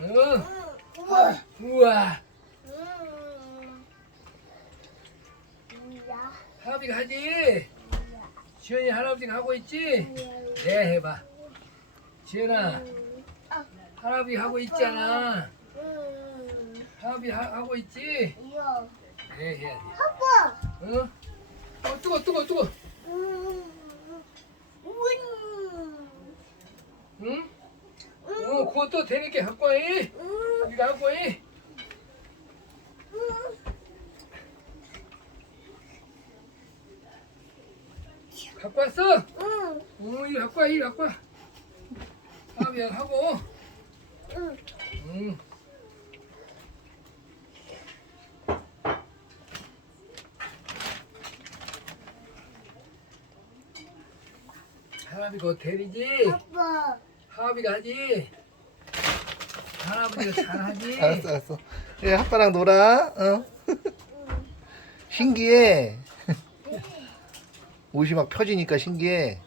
응. 우와. 우와. 음. 야. 할아버지가 하지. 지현이 할아버지가 하고 있지. 네 해봐. 지현아, 아, 할아버지 하고 있잖아. 음. 할아버지 하, 하고 있지. 네 해야지. 아빠. 응? 어 뜨거 뜨거 뜨거. 응? 어 그것도 되니까 갖고 와. 이. 음. 네가 갖고 와. 이. 음. 갖고 왔어? 음. 어 이거 갖고 와. 이거 갖고 와. 할아버지 하고. 음. 응. 할아버지 그거 대리지. 아빠. 할아버지가 하지. 할아버지가 잘하지. 알았어 알았어. 예 아빠랑 놀아. 어? 신기해. 옷이 막 펴지니까 신기해